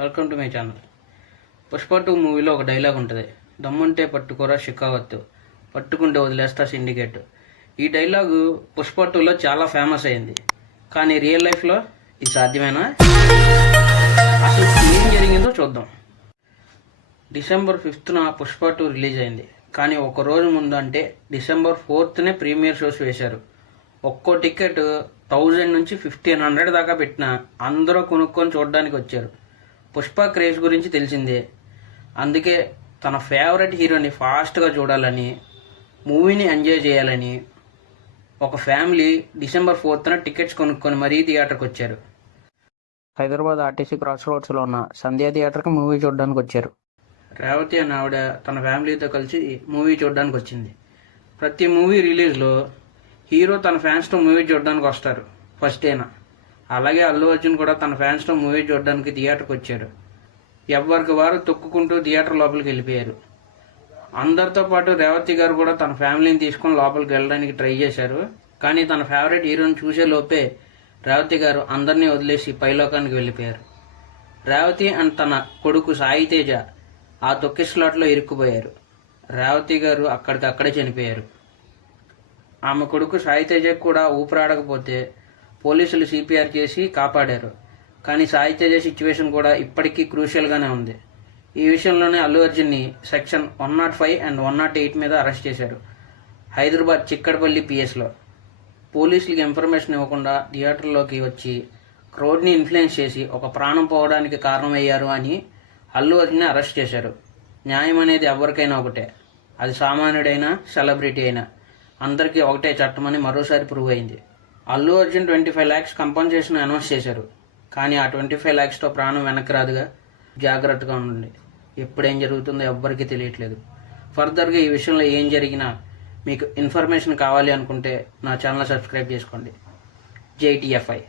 Welcome to my channel. Pushpa 2 మూవీలో ఒక dialogue ఉంటుంది, దమ్ముంటే పట్టుకోరా షికావత్తు, పట్టుకుంటే వదిలేస్తా సిండికేట్. ఈ డైలాగు పుష్ప 2లో చాలా ఫేమస్ అయింది. కానీ రియల్ లైఫ్లో ఇది సాధ్యమేనా? అసలు ఏం జరిగిందో చూద్దాం. డిసెంబర్ 5న పుష్ప 2 రిలీజ్ అయింది. కానీ ఒక రోజు ముందు అంటే డిసెంబర్ 4నే ప్రీమియర్ షోస్ వేశారు. ఒక్కో టికెట్ 1000 నుంచి 1500 దాకా పెట్టినా అందరూ కొనుక్కొని చూడడానికి వచ్చారు. పుష్ప క్రేజ్ గురించి తెలిసిందే. అందుకే తన ఫేవరెట్ హీరోని ఫాస్ట్గా చూడాలని, మూవీని ఎంజాయ్ చేయాలని ఒక ఫ్యామిలీ డిసెంబర్ 4న టికెట్స్ కొనుక్కొని మరీ థియేటర్కి వచ్చారు. హైదరాబాద్ ఆర్టీసీ క్రాస్ రోడ్స్లో ఉన్న సంధ్యా థియేటర్కి మూవీ చూడడానికి వచ్చారు. రేవతి అనే ఆవిడ తన ఫ్యామిలీతో కలిసి మూవీ చూడడానికి వచ్చింది. ప్రతి మూవీ రిలీజ్లో హీరో తన ఫ్యాన్స్తో మూవీ చూడడానికి వస్తారు ఫస్ట్ డేనా. అలాగే అల్లు అర్జున్ కూడా తన ఫ్యాన్స్తో మూవీ చూడడానికి థియేటర్కి వచ్చాడు. ఎవరికి వారు తొక్కుకుంటూ థియేటర్ లోపలికి వెళ్ళిపోయారు. అందరితో పాటు రేవతి గారు కూడా తన ఫ్యామిలీని తీసుకొని లోపలికి వెళ్ళడానికి ట్రై చేశారు. కానీ తన ఫేవరెట్ హీరోని చూసే లోపే రేవతి గారు అందరినీ వదిలేసి పైలోకానికి వెళ్ళిపోయారు. రేవతి అండ్ తన కొడుకు సాయి తేజ ఆ తొక్కిస్లాట్లో ఇరుక్కుపోయారు. రేవతి గారు అక్కడికక్కడే చనిపోయారు. ఆమె కొడుకు సాయి తేజకు కూడా ఊపిరాడకపోతే పోలీసులు సిపిఆర్ చేసి కాపాడారు. కానీ సాయి తేజ సిచ్యువేషన్ కూడా ఇప్పటికీ క్రూషియల్గానే ఉంది. ఈ విషయంలోనే అల్లు అర్జున్ని సెక్షన్ 105 అండ్ 108 మీద అరెస్ట్ చేశారు హైదరాబాద్ చిక్కడపల్లి పిఎస్లో. పోలీసులకి ఇన్ఫర్మేషన్ ఇవ్వకుండా థియేటర్లోకి వచ్చి క్రౌడ్ని ఇన్ఫ్లుయెన్స్ చేసి ఒక ప్రాణం పోవడానికి కారణమయ్యారు అని అల్లు అర్జున్ని అరెస్ట్ చేశారు. న్యాయం అనేది ఎవరికైనా ఒకటే, అది సామాన్యుడైనా సెలబ్రిటీ అయినా అందరికీ ఒకటే చట్టం అని మరోసారి ప్రూవ్ అయింది. Allu Arjun 25 lakhs compensation announce చేశారు. కానీ ఆ 25 lakhsతో ప్రాణం వెనక్కి రాదుగా. జాగ్రత్తగా ఉండండి. ఎప్పుడేం జరుగుతుందో ఎవ్వరికీ తెలియట్లేదు. ఫర్దర్గా ఈ విషయంలో ఏం జరిగినా మీకు ఇన్ఫర్మేషన్ కావాలి అనుకుంటే నా ఛానల్ సబ్స్క్రైబ్ చేసుకోండి. JTFI.